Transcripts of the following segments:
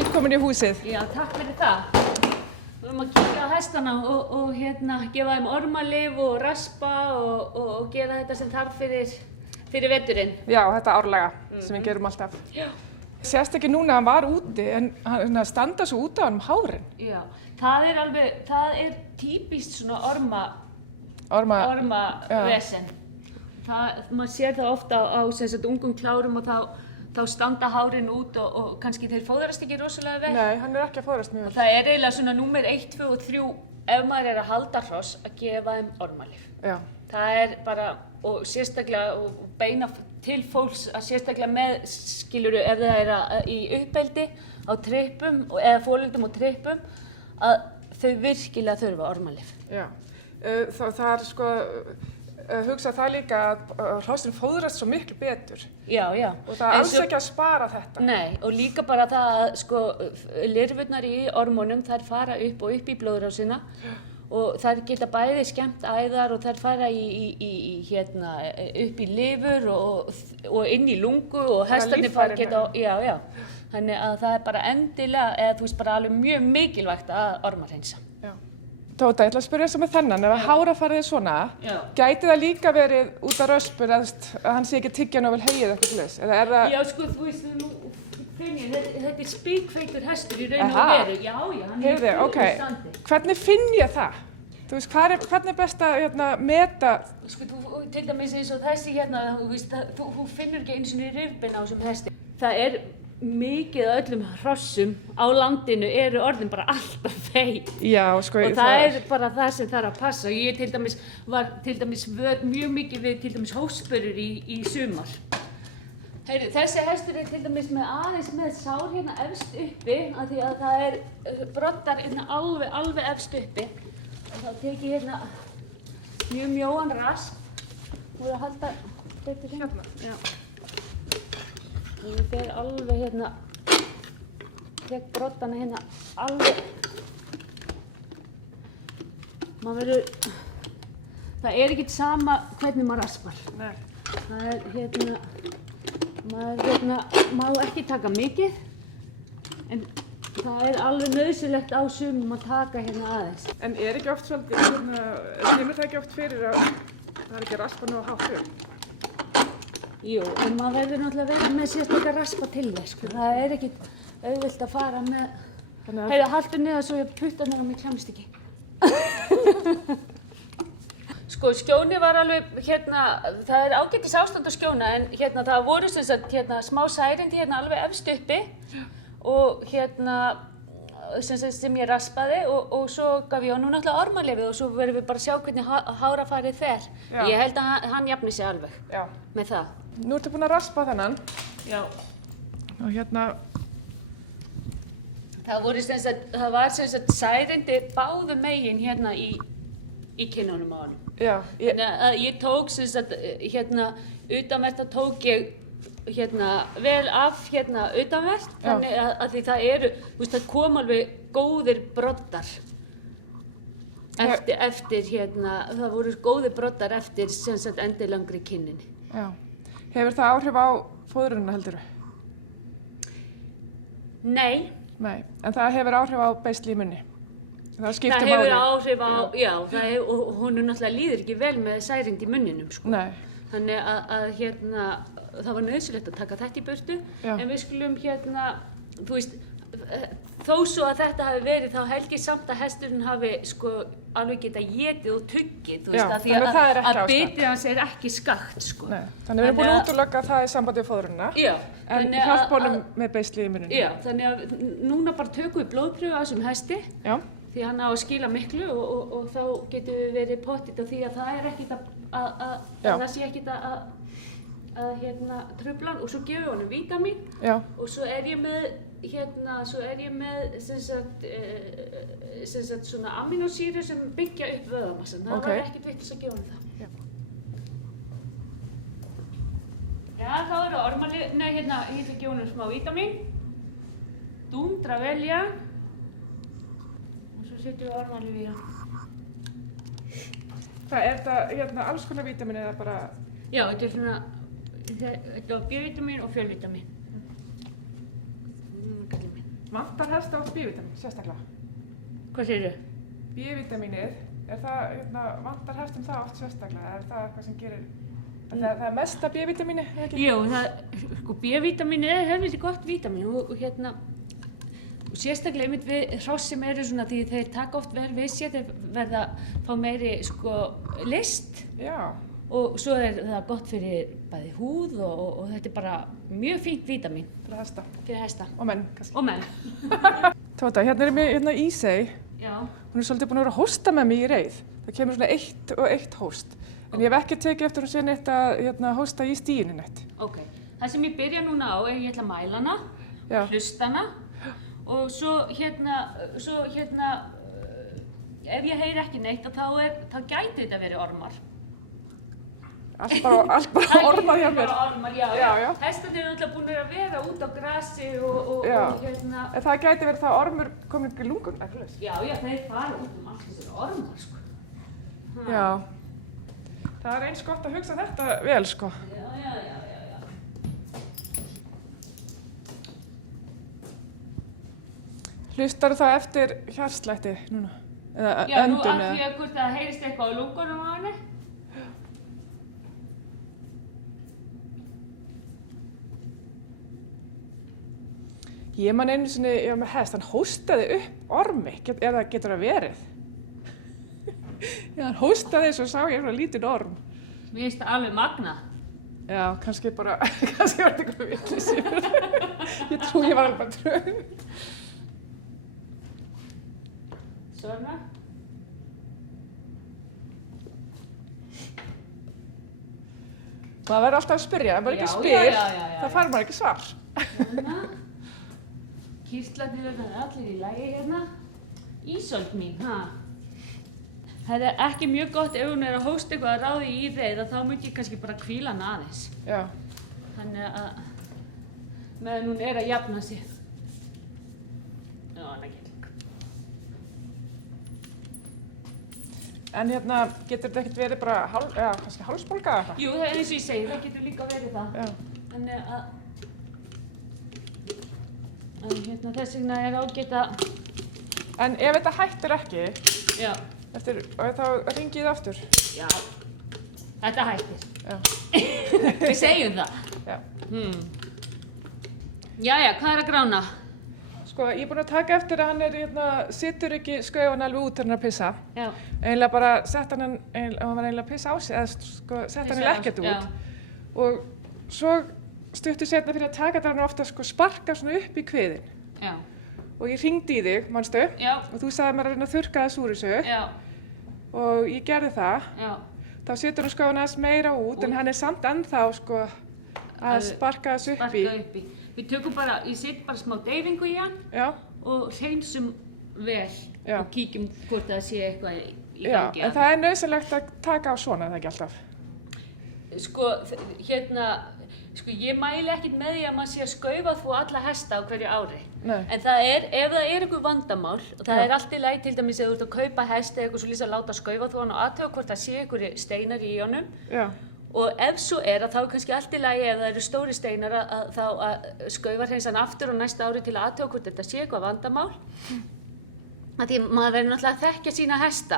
Velkomin í húsið. Já, takk fyrir það. Við erum að kíkja á hestana og gefa þeim ormalyf og raspa og gera þetta sem þarf fyrir veturinn. Já, þetta árlega sem við gerum alltaf. Já. Sést ekki núna að hann var úti en hann standa svo út á hann hárin. Já, það er típist svona ormavesen. Maður sér það ofta á ungum klárum og þá standa hárin út og kannski þeir fóðrast ekki rosalega vel. Nei, hann er ekki að fóðrast mjög vel. Og það er eiginlega svona númer 1, 2 og 3 ef maður að halda hross að gefa þeim ormalyf. Já. Það er bara, og sérstaklega, og beina til fólks að sérstaklega með, skilurðu, ef það í uppeldi á trippum eða foreldrum á trippum, að þau virkilega þurfa ormalyf. Já, það er sko, hugsa það líka að hrossin fóðrast svo miklu betur. Já, já. Og það er alls ekki að spara þetta. Nei, og líka bara það að sko, lirfurnar í ormunum, þær fara upp og upp í blóðrásina og þær geta bæði skemmt æðar og þær fara upp í lifur og inn í lungu og hestarnir fara geta, já. Þannig að það er bara endilega, eða þú veist bara alveg mjög mikilvægt að ormahreinsa. Já. Tóta, ég ætla að spyrja þess að með þennan, ef að hárafarið svona, gæti það líka verið út af röspur að hann sé ekki tyggja nóg vel heyið eitthvað til þess? Eða er það... Já, sko, þú veist, nú finn ég, þetta er spikfeitur hestur í raun og veru. Já, hann er í standi. Hvernig finn ég það? Þú veist, hvernig er best að meta? Sko, þú til dæmis eins og þessi þú veist, þú finnur ekki eins og í rifbein á þessum hesti. Það er mikið af öllum hrossum á landinu eru orðin bara alltaf feit. Já, sko. Og það er bara það sem þarf að passa. Ég var til dæmis vör mjög mikið við til dæmis hóspörur í sumar. Heyrðu, þessi hestur er til dæmis aðeins með sár hérna efst uppi af því að það er broddar hérna alveg efst uppi. Og þá tek ég hérna mjög mjóan rasp. Þú voru að halda betur hérna. Já. Og ég fer alveg hérna, tek broddana hérna alveg. Það er ekkert sama hvernig maður raspar. Nei. Það er maður má ekki taka mikið, en það er alveg nauðsynlegt á sumum að taka hérna aðeins. En er ekki oft svolítið, kemur það ekki oft fyrir að það er ekki raspa nógu hátt upp? Jú, en maður verður náttúrulega að vera með sérstaklega raspa til þess, sko. Það er ekkert auðvelt að fara með... Heyrðu, haltu niður svo ég puttarnir á mig klemst ekki. Sko, skjóni var alveg, það er ágætis ástand á skjóna, en það voru sem sagt, smá særindi alveg efst uppi og sem ég raspaði og svo gaf ég honum náttúrulega ormalyfið og svo verðum við bara að sjá hvernig hárafarið fer. Já. Ég held að hann jafni sig alveg með það. Nú ertu búin að raspa þennan. Já. Og það var sem sagt særindi báðum megin hérna í kinnunum á honum. Já. Þannig að ég tók sem sagt utanvert þá tók ég vel af utanvert, þannig að því það eru, þú veist, það kom alveg góðir broddar eftir það voru góðir broddar eftir sem sagt endilangri kinninni. Já. Hefur það áhrif á fóðrunina heldurðu? Nei. Nei, en það hefur áhrif á beisli í munni? Það skiptir máli? Það hefur áhrif á, já, og honum náttúrulega líður ekki vel með særind í munninum, sko. Nei. Þannig að það var nauðsynlegt að taka þetta í burtu, en við skulum þú veist, þó svo að þetta hafi verið, þá held ég samt að hesturinn hafi sko alveg getað étið og tuggið, þú veist, því að bitið hans er ekki skakt, sko. Nei, þannig við erum búin að útiloka það í sambandi við fóðrunina, en hjálpa honum með beisli í muninu. Já, þannig að núna bara tökum við blóðpröfu á þessum hesti, því hann á að skila miklu og þá getum við verið pottit á því að það er ekkert það sé ekkert að trufla hann og svo gefum við honum vítamín og svo er ég með sem sagt svona aminosýrur sem byggja upp vöðvamassann. Það var ekkert vitlaust að gefa honum það. Já, þá eru ormalyf, ég ætla að gefa honum smá vítamín, dúndra vel í hann. Svo setjum við ormalyf í hann. Það er þetta alls konar vítamín eða bara... Já, þetta var B-vítamín og fjölvítamín. Vantar hesta oft B-vitamin, sérstaklega? Hvað segirðu? B-vitamínið, vantar hestum það oft sérstaklega? Er það eitthvað sem gerir... Það er mesta B-vitamíni, eða ekki? Jú, sko B-vitamín er helviti gott vítamín og og sérstaklega einmitt við hross sem eru svona því þeir taka oft vel við sér, þeir verða fá meiri sko list. Já. Og svo er það gott fyrir bæði húð og þetta er bara mjög fínt vítamín. Fyrir hesta. Fyrir hesta. Og menn, kannski. Og menn. Tóta, hérna er mér Ísey. Já. Hún er svolítið búin að vera að hósta með mig í reið. Það kemur svona 1 og 1 hóst. En ég hef ekki tekið eftir hún sé neitt að hósta í stíinu neitt. Ok. Það sem ég byrja núna á er ég ætla að mæla hana, hlusta hana og svo ef ég heyri ekki neitt þá gæti þetta verið ormar. Allt bara ormar hjá mér. Bara ormar, já. Hestarnir eru alltaf búin að vera út á grasi og En það gæti verið það ormur komin í lungun, ekki laus? Já, þeir fara út allt þessari ormar, sko. Já. Það er eins gott að hugsa þetta vel, sko. Já. Hlustar það eftir hjartslætti núna? Eða Já, nú öndun, að því að hvort það heyrist eitthvað á lungunum á henni. Ég man einu sinni, ég var með hest, hann hóstaði upp ormi, eða getur það verið? Já, hann hóstaði svo sá ég svona lítinn orm. Mér finnst það alveg magnað. Já, kannski var þetta eitthvað vitleysi. Ég trú ég var alveg bara tröð. Svona. Maður verður alltaf að spyrja, ef maður ekki spyr, þá fær maður ekki svar. Svona. Kýrtlarnir eru allir í lagi hérna. Ísold mín, Það er ekki mjög gott ef hún er að hósta eitthvað að ráði í reið þá myndi ég kannski bara hvíla hana aðeins. Já. Þannig að meðan hún er að jafna sig. Já, hann er ekki. En getur þetta ekkert verið bara kannski hálsbólga eða eitthvað? Jú, það er eins og ég segi, það getur líka verið það. Já. Þannig að þess vegna er ágætt að... En ef þetta hættir ekki, Já. Þá hringi ég það aftur? Já, þetta hættir. Já. Við segjum það. Já. Jæja, hvað er að grána? Sko, ég er búin að taka eftir að hann situr ekki skauðan alveg út þegar hann er að pissa. Já. Eiginlega bara sett hann var eiginlega að pissa á sig, eða sko, sett hann í lekkert út. Og svo stuttu seinna fyrir að taka þetta hann ofta sko sparka svona upp í kviðinn. Já. Og ég hringdi í þig, manstu? Já. Og þú sagði mér að reyna að þurrka þess úr þessu. Já. Og ég gerði það. Já. Þá situr hann skauðan aðeins meira út, en hann er samt ennþá sko að sparka þess upp í. Við tökum bara, ég set bara smá deyfingu í hann. Já. Og hreinsum vel. Já. Og kíkjum hvort það sé eitthvað í gangi. Já, en það er nauðsynlegt að taka á svona, það ekki alltaf? Sko, ég mæli ekkert með því að maður sé að skaufa þú alla hesta á hverju ári. Nei. En ef það er einhver vandamál, og það er allt í lagi til dæmis ef þú ert að kaupa hest eða eitthvað svo lýsa að láta skaufa þú hann og athuga hvort það sé einhverju steinar í honum. Já. Og ef svo er að þá er kannski allt í lagi ef það eru stóri steinar þá að skaufa hreinsa hann aftur á næsta ári til að athuga hvort þetta sé eitthvað vandamál. Því maður verður náttúrulega að þekkja sína hesta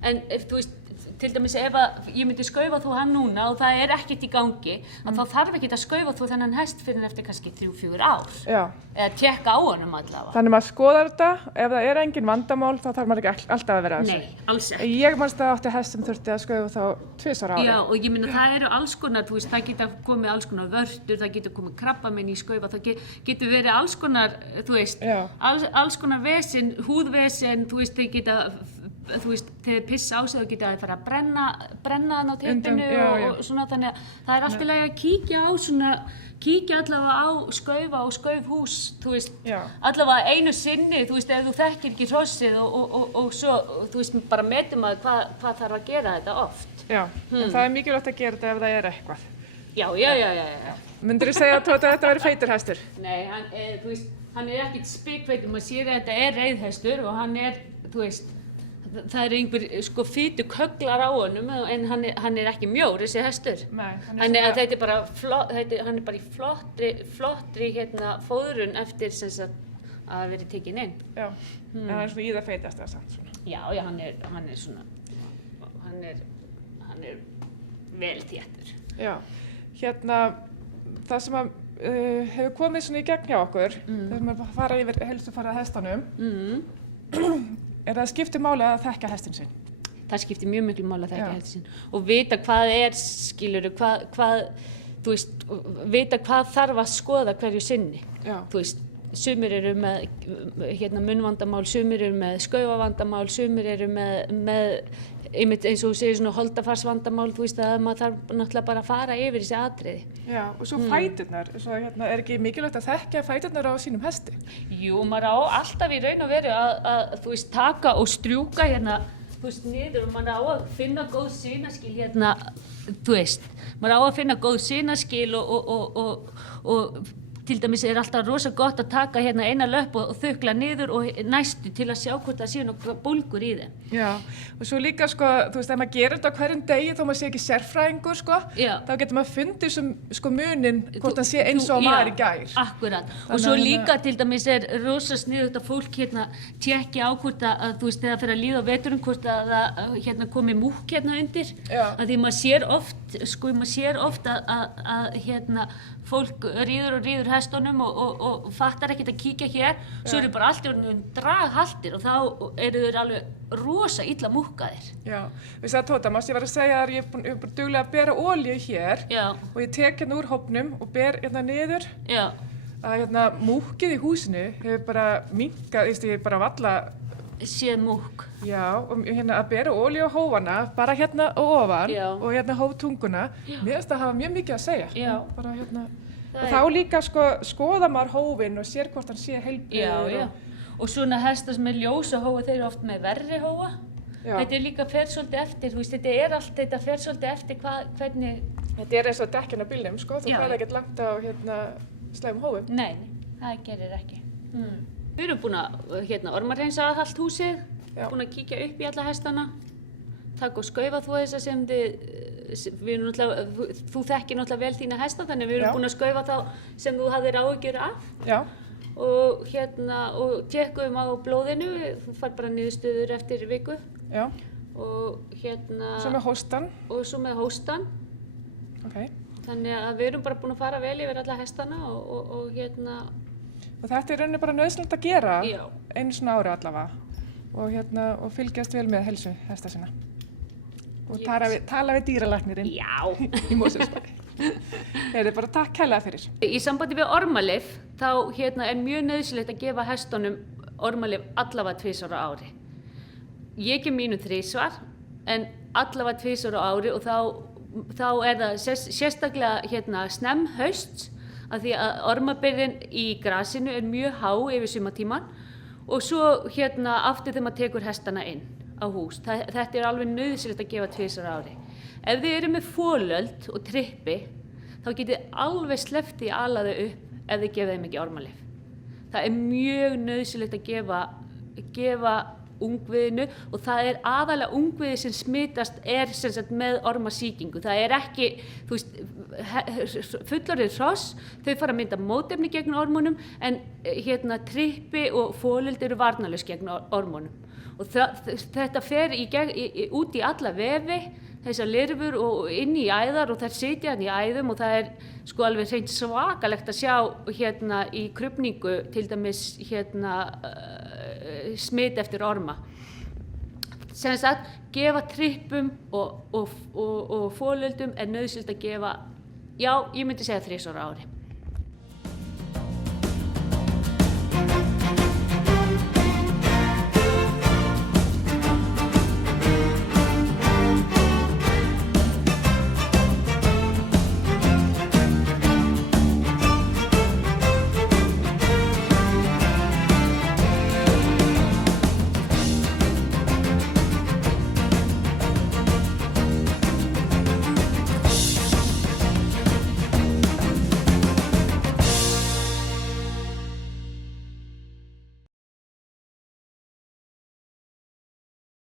en ef þú veist, til dæmis ef ég myndi skaufa þú hann núna og það er ekkert í gangi, þá þarf ekki að skaufa þú þennan hest fyrir eftir kannski 3-4 ár. Já. Eða tékka á honum allavega. Þannig maður skoðar þetta, ef það er engin vandamál, þá þarf maður ekki alltaf að vera að þessu. Nei, alls ekki. Ég manst að átti hest sem þurfti að skaufa þá 2 ára ári. Já, og ég minna það eru alls konar, þú veist, það geta komið alls konar vörtur, það geta komið krabbamein í skaufa, það getur verið alls konar, þú veist, alls konar vesen, húðvesen, þú veist, þegar pissa á sig þá geta það fara að brenna hann á teppinu og svona, þannig að það er allt í lagi að kíkja allavega á skaufa og skaufhús, þú veist, allavega einu sinni, þú veist, ef þú þekkir ekki hrossið og svo, þú veist, bara metum að hvað þarf að gera þetta oft. Já, en það er mikilvægt að gera þetta ef það er eitthvað. Já. Myndirðu segja að þetta verið feitur hestur? Nei, þú veist, hann er ekkert spikfeitur, maður sér að þetta er reiðhestur og hann er, þú veist, það eru einhver sko fitukögglar á honum en hann er ekki mjór þessi hestur. Nei, Þannig að þetta er bara hann er bara í flottri hérna fóðrun eftir sem sagt að hafa verið tekinn inn. Já, en hann er svona í það feitast eða samt svona. Já, hann er svona hann er vel þéttur. Já, hérna það sem að hefur komið svona í gegn hjá okkur þegar maður fara yfir heilsufarið að hestanum er það skiptir máli að þekkja hestinn sinn. Það skiptir mjög miklu máli að þekkja hestinn sinn og vita hvað skilurðu, hvað þú veist, vita hvað þarf að skoða hverju sinni. Já. Þú veist, sumir eru með hérna munnvandamál, sumir eru með skaufavandamál, sumir eru með einmitt eins og þú segir svona holdafarsvandamál, þú veist að maður þarf náttúrulega bara að fara yfir þessi atriði. Já, og svo fæturnar, svo hérna er ekki mikilvægt að þekkja fæturnar á sínum hesti? Jú, maður á alltaf í raun og veru að þú veist taka og strjúka hérna, þú veist, niður og maður á að finna góð sinaskil hérna, þú veist, maður á að finna góð sinaskil og til dæmis er alltaf rosa gott að taka hérna eina löpp og þukla niður og næstu til að sjá hvort það sé nokkuð bólgur í þeim. Já, og svo líka sko, þú veist, ef maður gerir þetta á hverjum degi þó maður sé ekki sérfræðingur sko, þá getur maður fundið sko munin hvort hann sé eins og maður í gær. Akkurat, og svo líka til dæmis er rosa sniðugt að fólk hérna tjekki á hvort að þú veist, þegar fyrir að líða á veturinn hvort að það hérna komi múkk hérna undir, að því maður sér oft að hérna fólk ríður hestunum og fattar ekkert að kíkja hér, svo eru bara allt í orðinu draghaltir og þá eru þeir alveg rosa illa múkkaðir. Já, við sagði Tóta, ég var að segja að ég er bara duglega að bera olíu hér og ég tek hérna úr hópnum og ber hérna niður að hérna múkkið í húsinu hefur bara minnkað, ég bara valla séð múkk. Já, og hérna að bera olíu á hófana, bara hérna ofan og hérna hóftunguna, mér finnst það hafa mjög mikið að segja. Já. Bara hérna, og þá líka skoða maður hófinn og sér hvort hann sé heilbrigður. Já. Og svona hestar sem er ljósa hófa, þeir eru oft með verri hófa. Þetta er líka fer svolítið eftir, þú veist, þetta fer svolítið eftir hvernig... Þetta er eins og dekkinn á bílnum, sko, þú færð ekkert langt á slæmum hófum. Nei, það gerir ekki. Við erum búin að ormarhreinsa allt húsið, búin að kíkja upp í alla hestana, taka og skaufa þú þessa sem þú þekkir náttúrulega vel þína hesta, þannig við erum búin að skaufa þá sem þú hafðir áhyggjur af. Já. Og tékkuðum á blóðinu, þú fær bara niðurstöður eftir viku. Já. Og Svo með hóstan. Og svo með hóstan. Ok. Þannig að við erum bara búin að fara vel yfir alla hestana og Og þetta er rauninni bara nauðsynlegt að gera einu svona ári allavega og fylgjast vel með heilsu hesta sinna og tala við dýralæknirinn í Mosfellsbæ. Heyrðu, bara takk kærlega fyrir. Í sambandi við ormalyf þá er mjög nauðsynlegt að gefa hestunum ormalyf allavega 2 ára á ári. Ég gef mínum 3 en allavega 2 ára á ári og þá er það sérstaklega snemmhausts af því að ormabyrðin í grasinu er mjög há yfir sumartíman og svo aftur þegar maður tekur hestana inn á hús. Þetta er alveg nauðsynlegt að gefa 2 ára á ári. Ef þið eru með folöld og trippi þá getið þið alveg sleppt því að ala þau upp ef þið gefið þeim ekki ormalyf. Það er mjög nauðsynlegt að gefa ungviðinu og það er aðalega ungviði sem smitast sem sagt með ormasýkingu. Það er ekki, þú veist, fullorðið hross, þau fara að mynda mótefni gegn ormunum en trippi og folöld eru varnarlaus gegn ormunum. Og þetta fer út í alla vefi, þessar lirfur og inn í æðar og þær sitja í æðum og það er sko alveg hreint svakalegt að sjá í krufningu til dæmis smit eftir orma. Sem sagt, gefa trippum og folöldum er nauðsynlegt að gefa, ég myndi segja 3 ára á ári.